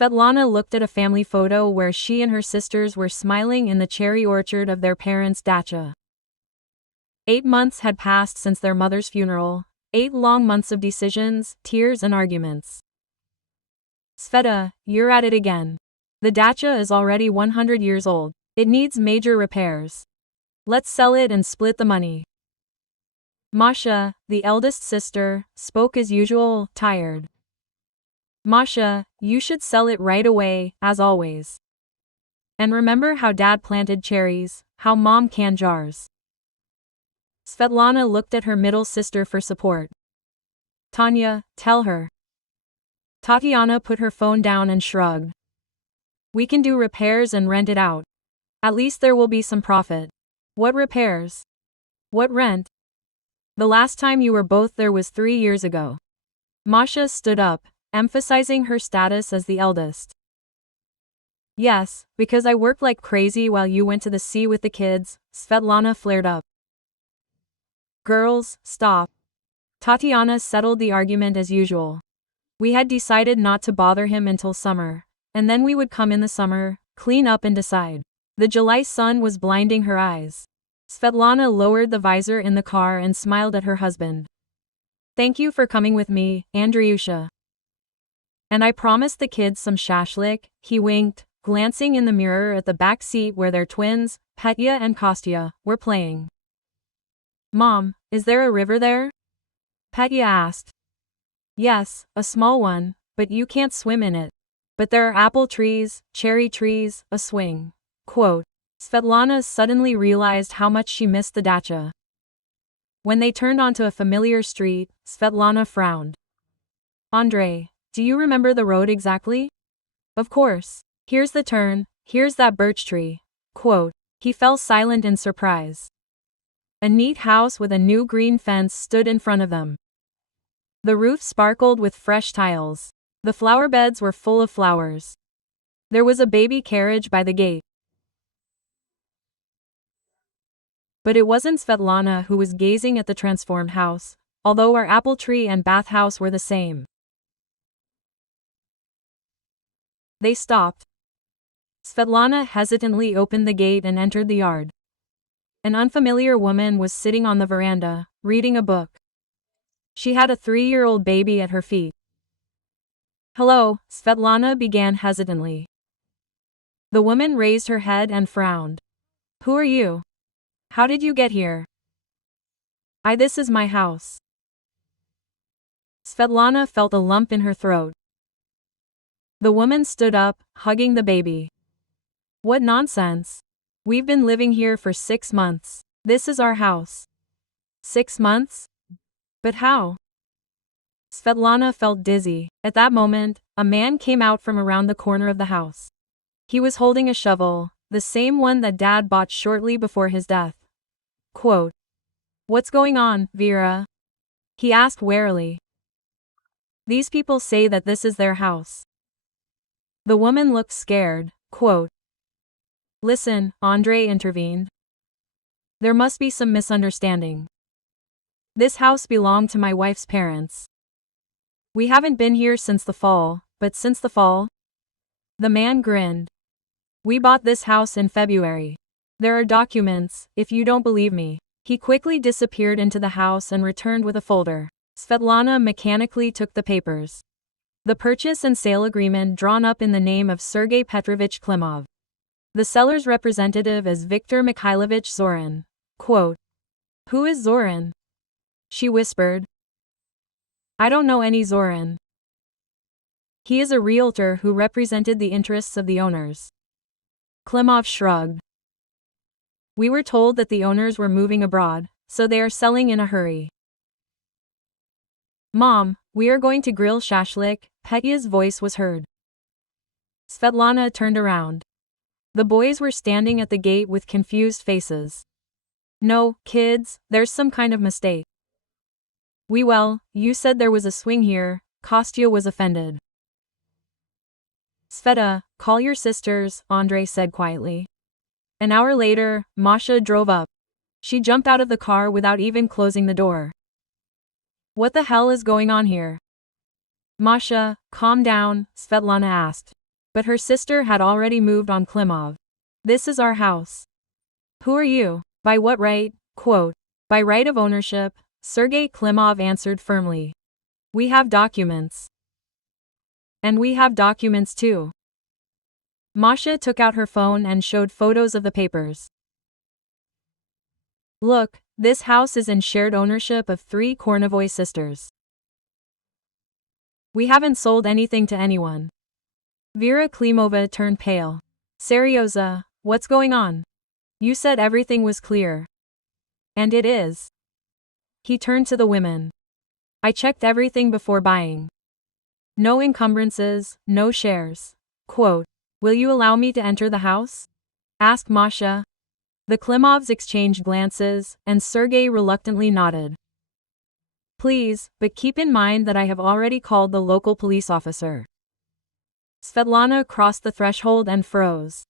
Svetlana looked at a family photo where she and her sisters were smiling in the cherry orchard of their parents' dacha. 8 months had passed since their mother's funeral, 8 long months of decisions, tears and arguments. Sveta, you're at it again. The dacha is already 100 years old. It needs major repairs. Let's sell it and split the money. Masha, the eldest sister, spoke as usual, tired. Masha, you should sell it right away, as always. And remember how Dad planted cherries, how Mom canned jars. Svetlana looked at her middle sister for support. Tanya, tell her. Tatiana put her phone down and shrugged. We can do repairs and rent it out. At least there will be some profit. What repairs? What rent? The last time you were both there was 3 years ago. Masha stood up, emphasizing her status as the eldest. Yes, because I worked like crazy while you went to the sea with the kids, Svetlana flared up. Girls, stop. Tatiana settled the argument as usual. We had decided not to bother him until summer, and then we would come in the summer, clean up and decide. The July sun was blinding her eyes. Svetlana lowered the visor in the car and smiled at her husband. Thank you for coming with me, Andriusha. And I promised the kids some shashlik, he winked, glancing in the mirror at the back seat where their twins, Petya and Kostya, were playing. Mom, is there a river there? Petya asked. Yes, a small one, but you can't swim in it. But there are apple trees, cherry trees, a swing. Quote. Svetlana suddenly realized how much she missed the dacha. When they turned onto a familiar street, Svetlana frowned. Andrei, do you remember the road exactly? Of course. Here's the turn, here's that birch tree. Quote. He fell silent in surprise. A neat house with a new green fence stood in front of them. The roof sparkled with fresh tiles. The flower beds were full of flowers. There was a baby carriage by the gate. But it wasn't Svetlana who was gazing at the transformed house, although our apple tree and bathhouse were the same. They stopped. Svetlana hesitantly opened the gate and entered the yard. An unfamiliar woman was sitting on the veranda, reading a book. She had a 3-year-old baby at her feet. Hello, Svetlana began hesitantly. The woman raised her head and frowned. Who are you? How did you get here? This is my house. Svetlana felt a lump in her throat. The woman stood up, hugging the baby. What nonsense. We've been living here for 6 months. This is our house. 6 months? But how? Svetlana felt dizzy. At that moment, a man came out from around the corner of the house. He was holding a shovel, the same one that Dad bought shortly before his death. Quote. What's going on, Vera? He asked warily. These people say that this is their house. The woman looked scared. Quote. Listen, Andrei intervened. There must be some misunderstanding. This house belonged to my wife's parents. We haven't been here since the fall, but since the fall? The man grinned. We bought this house in February. There are documents, if you don't believe me. He quickly disappeared into the house and returned with a folder. Svetlana mechanically took the papers. The purchase and sale agreement drawn up in the name of Sergei Petrovich Klimov. The seller's representative is Viktor Mikhailovich Zorin. Quote. Who is Zorin? She whispered. I don't know any Zorin. He is a realtor who represented the interests of the owners. Klimov shrugged. We were told that the owners were moving abroad, so they are selling in a hurry. Mom, we are going to grill shashlik, Petya's voice was heard. Svetlana turned around. The boys were standing at the gate with confused faces. No, kids, there's some kind of mistake. You said there was a swing here, Kostya was offended. Sveta, call your sisters, Andrei said quietly. An hour later, Masha drove up. She jumped out of the car without even closing the door. What the hell is going on here? Masha, calm down, Svetlana asked. But her sister had already moved on. Klimov. This is our house. Who are you? By what right? Quote. By right of ownership, Sergei Klimov answered firmly. We have documents. And we have documents too. Masha took out her phone and showed photos of the papers. Look, this house is in shared ownership of 3 Kornevoi sisters. We haven't sold anything to anyone. Vera Klimova turned pale. Seryoza, what's going on? You said everything was clear. And it is. He turned to the women. I checked everything before buying. No encumbrances, no shares. Quote. Will you allow me to enter the house? Asked Masha. The Klimovs exchanged glances, and Sergei reluctantly nodded. Please, but keep in mind that I have already called the local police officer. Svetlana crossed the threshold and froze.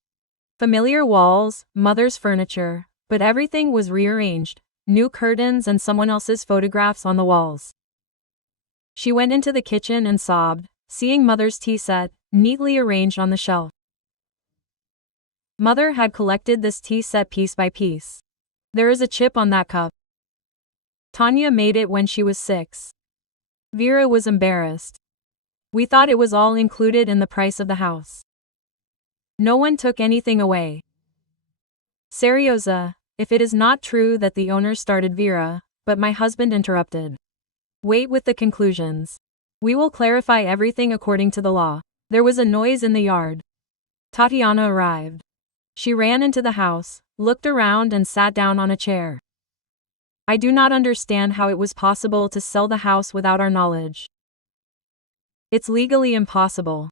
Familiar walls, mother's furniture, but everything was rearranged, new curtains and someone else's photographs on the walls. She went into the kitchen and sobbed, seeing mother's tea set, neatly arranged on the shelf. Mother had collected this tea set piece by piece. There is a chip on that cup. Tanya made it when she was 6. Vera was embarrassed. We thought it was all included in the price of the house. No one took anything away. Seryoza, if it is not true that the owner started Vera, but my husband interrupted. Wait with the conclusions. We will clarify everything according to the law. There was a noise in the yard. Tatiana arrived. She ran into the house, looked around and sat down on a chair. I do not understand how it was possible to sell the house without our knowledge. It's legally impossible.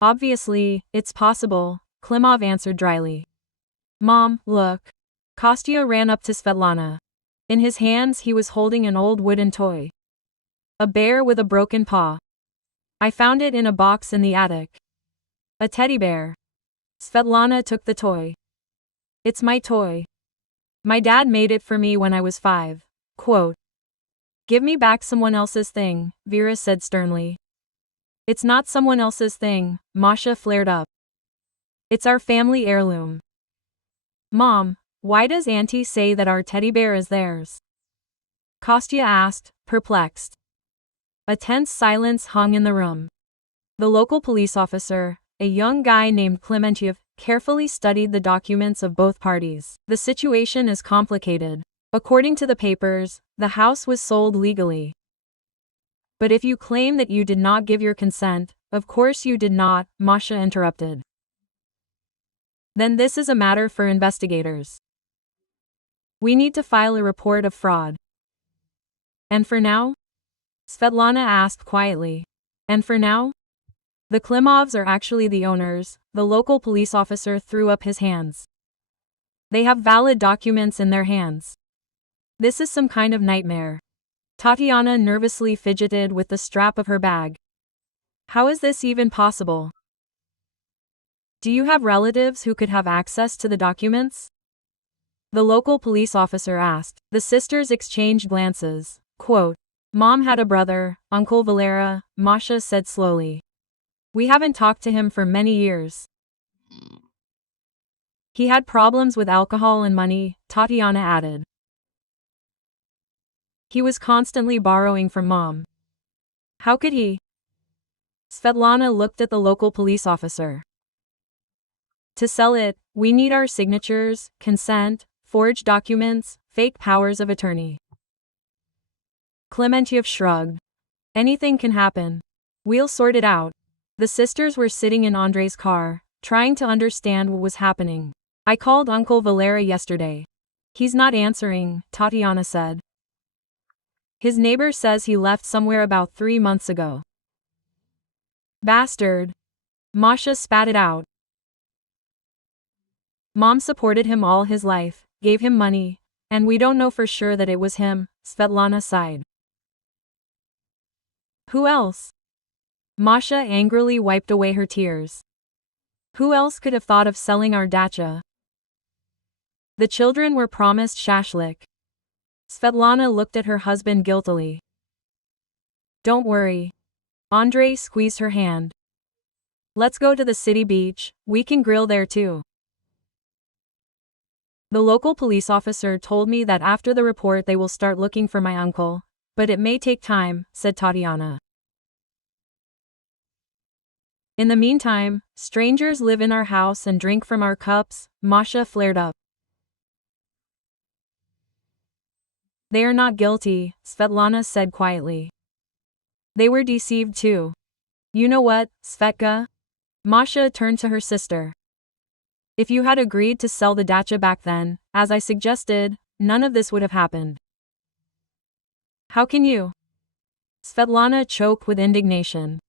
Obviously, it's possible, Klimov answered dryly. Mom, look. Kostya ran up to Svetlana. In his hands he was holding an old wooden toy. A bear with a broken paw. I found it in a box in the attic. A teddy bear. Svetlana took the toy. It's my toy. My dad made it for me when I was 5. Quote. Give me back someone else's thing, Vera said sternly. It's not someone else's thing, Masha flared up. It's our family heirloom. Mom, why does Auntie say that our teddy bear is theirs? Kostya asked, perplexed. A tense silence hung in the room. The local police officer, a young guy named Klementiev, carefully studied the documents of both parties. The situation is complicated. According to the papers, the house was sold legally. But if you claim that you did not give your consent, of course you did not, Masha interrupted. Then this is a matter for investigators. We need to file a report of fraud. And for now? Svetlana asked quietly. And for now? The Klimovs are actually the owners, the local police officer threw up his hands. They have valid documents in their hands. This is some kind of nightmare. Tatiana nervously fidgeted with the strap of her bag. How is this even possible? Do you have relatives who could have access to the documents? The local police officer asked. The sisters exchanged glances. Quote, Mom had a brother, Uncle Valera, Masha said slowly. We haven't talked to him for many years. He had problems with alcohol and money, Tatiana added. He was constantly borrowing from Mom. How could he? Svetlana looked at the local police officer. To sell it, we need our signatures, consent, forged documents, fake powers of attorney. Klementiev shrugged. Anything can happen. We'll sort it out. The sisters were sitting in Andrei's car, trying to understand what was happening. I called Uncle Valera yesterday. He's not answering, Tatiana said. His neighbor says he left somewhere about 3 months ago. Bastard. Masha spat it out. Mom supported him all his life, gave him money, and we don't know for sure that it was him, Svetlana sighed. Who else? Masha angrily wiped away her tears. Who else could have thought of selling our dacha? The children were promised shashlik. Svetlana looked at her husband guiltily. Don't worry. Andrei squeezed her hand. Let's go to the city beach, we can grill there too. The local police officer told me that after the report they will start looking for my uncle, but it may take time, said Tatiana. In the meantime, strangers live in our house and drink from our cups, Masha flared up. They are not guilty, Svetlana said quietly. They were deceived too. You know what, Svetka? Masha turned to her sister. If you had agreed to sell the dacha back then, as I suggested, none of this would have happened. How can you? Svetlana choked with indignation.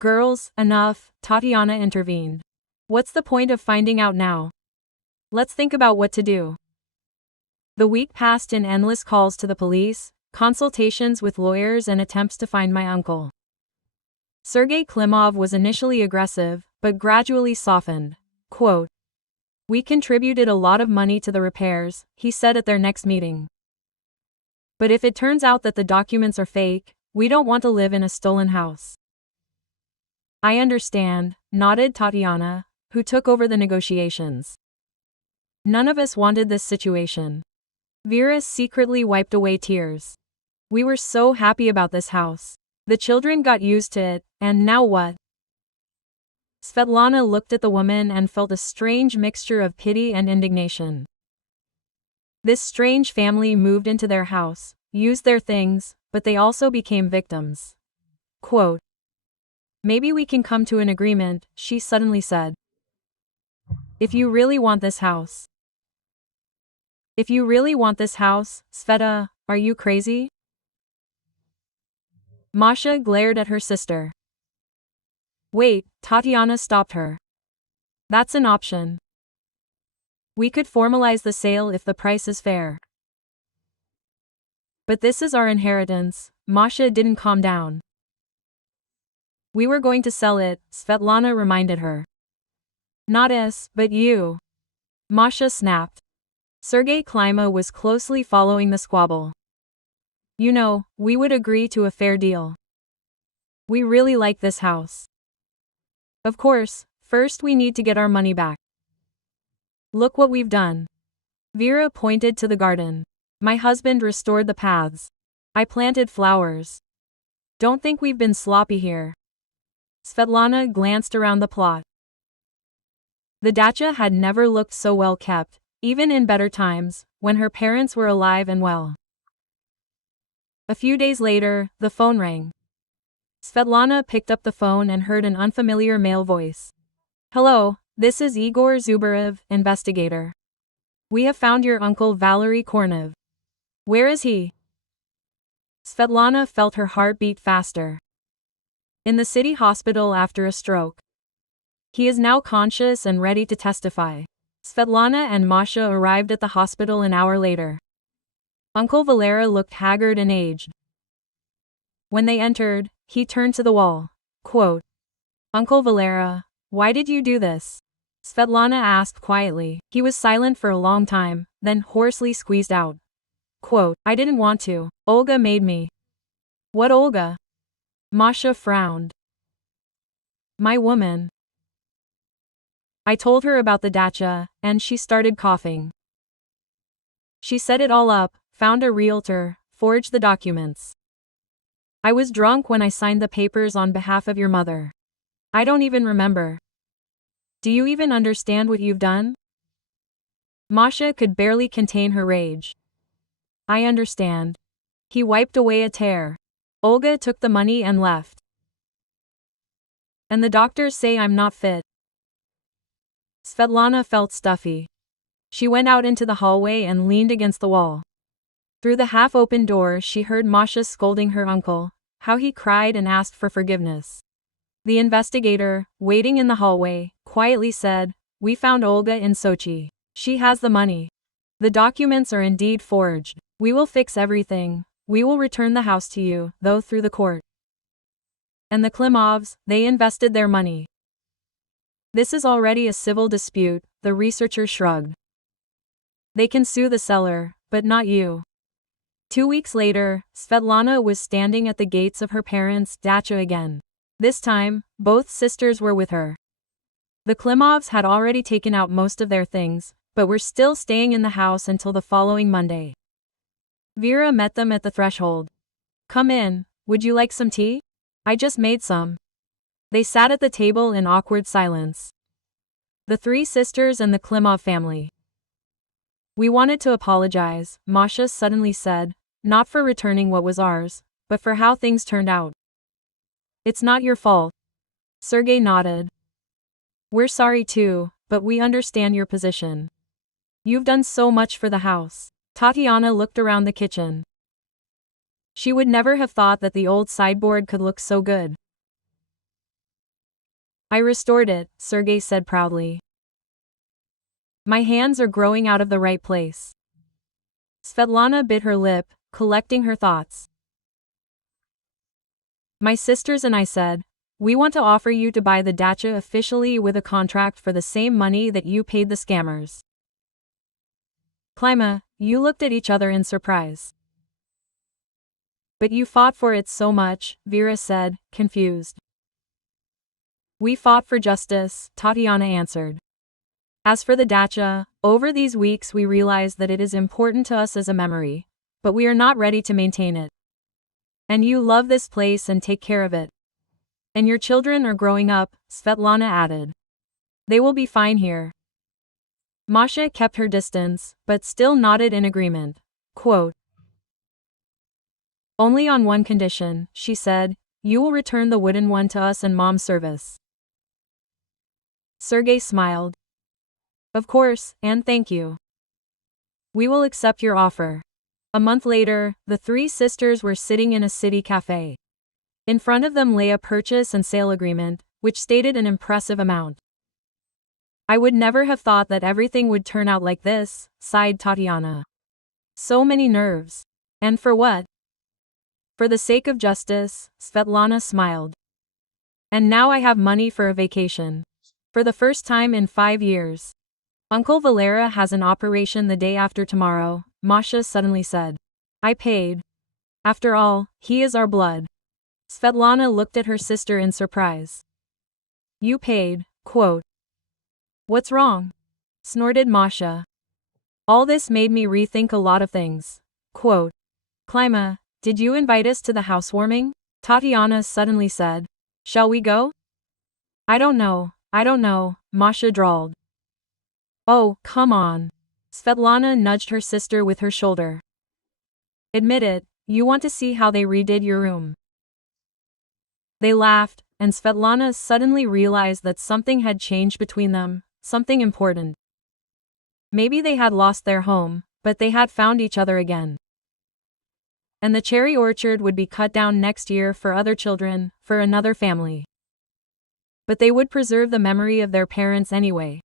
Girls, enough, Tatiana intervened. What's the point of finding out now? Let's think about what to do. The week passed in endless calls to the police, consultations with lawyers and attempts to find my uncle. Sergei Klimov was initially aggressive, but gradually softened. Quote, "We contributed a lot of money to the repairs," he said at their next meeting. "But if it turns out that the documents are fake, we don't want to live in a stolen house." I understand, nodded Tatiana, who took over the negotiations. None of us wanted this situation. Vera secretly wiped away tears. We were so happy about this house. The children got used to it, and now what? Svetlana looked at the woman and felt a strange mixture of pity and indignation. This strange family moved into their house, used their things, but they also became victims. Quote, "Maybe we can come to an agreement," she suddenly said. If you really want this house, Sveta, are you crazy? Masha glared at her sister. Wait, Tatiana stopped her. That's an option. We could formalize the sale if the price is fair. But this is our inheritance, Masha didn't calm down. We were going to sell it, Svetlana reminded her. Not us, but you. Masha snapped. Sergei Klima was closely following the squabble. You know, we would agree to a fair deal. We really like this house. Of course, first we need to get our money back. Look what we've done. Vera pointed to the garden. My husband restored the paths. I planted flowers. Don't think we've been sloppy here. Svetlana glanced around the plot. The dacha had never looked so well kept, even in better times, when her parents were alive and well. A few days later, the phone rang. Svetlana picked up the phone and heard an unfamiliar male voice. Hello, this is Igor Zubarev, investigator. We have found your uncle Valery Kornev. Where is he? Svetlana felt her heart beat faster. In the city hospital after a stroke. He is now conscious and ready to testify. Svetlana and Masha arrived at the hospital an hour later. Uncle Valera looked haggard and aged. When they entered, he turned to the wall. Quote, Uncle Valera, why did you do this? Svetlana asked quietly. He was silent for a long time, then hoarsely squeezed out. Quote, I didn't want to. Olga made me. What Olga? Masha frowned. My woman. I told her about the dacha, and she started coughing. She set it all up, found a realtor, forged the documents. I was drunk when I signed the papers on behalf of your mother. I don't even remember. Do you even understand what you've done? Masha could barely contain her rage. I understand. He wiped away a tear. Olga took the money and left. And the doctors say I'm not fit. Svetlana felt stuffy. She went out into the hallway and leaned against the wall. Through the half-open door she heard Masha scolding her uncle, how he cried and asked for forgiveness. The investigator, waiting in the hallway, quietly said, We found Olga in Sochi. She has the money. The documents are indeed forged. We will fix everything. We will return the house to you, though through the court. And the Klimovs, they invested their money. This is already a civil dispute, the researcher shrugged. They can sue the seller, but not you. 2 weeks later, Svetlana was standing at the gates of her parents' dacha again. This time, both sisters were with her. The Klimovs had already taken out most of their things, but were still staying in the house until the following Monday. Vera met them at the threshold. "Come in, would you like some tea? I just made some." They sat at the table in awkward silence. The three sisters and the Klimov family. "We wanted to apologize," Masha suddenly said, "not for returning what was ours, but for how things turned out." "It's not your fault." Sergei nodded. "We're sorry too, but we understand your position. You've done so much for the house." Tatiana looked around the kitchen. She would never have thought that the old sideboard could look so good. "I restored it," Sergei said proudly. "My hands are growing out of the right place." Svetlana bit her lip, collecting her thoughts. "My sisters and I said, we want to offer you to buy the dacha officially with a contract for the same money that you paid the scammers." Klima, you looked at each other in surprise. "But you fought for it so much," Vera said, confused. "We fought for justice," Tatiana answered. "As for the dacha, over these weeks we realized that it is important to us as a memory, but we are not ready to maintain it. And you love this place and take care of it. And your children are growing up," Svetlana added. "They will be fine here." Masha kept her distance, but still nodded in agreement. Quote, "Only on one condition," she said, "you will return the wooden one to us and Mom's service." Sergei smiled. "Of course, and thank you. We will accept your offer." A month later, the three sisters were sitting in a city cafe. In front of them lay a purchase and sale agreement, which stated an impressive amount. "I would never have thought that everything would turn out like this," sighed Tatiana. "So many nerves. And for what?" "For the sake of justice," Svetlana smiled. "And now I have money for a vacation. For the first time in 5 years. Uncle Valera has an operation the day after tomorrow," Masha suddenly said. "I paid. After all, he is our blood." Svetlana looked at her sister in surprise. "You paid," quote. "What's wrong?" snorted Masha. "All this made me rethink a lot of things." Quote. "Klima, did you invite us to the housewarming?" Tatiana suddenly said. "Shall we go?" I don't know, Masha drawled. "Oh, come on." Svetlana nudged her sister with her shoulder. "Admit it, you want to see how they redid your room." They laughed, and Svetlana suddenly realized that something had changed between them, something important. Maybe they had lost their home, but they had found each other again. And the cherry orchard would be cut down next year for other children, for another family. But they would preserve the memory of their parents anyway.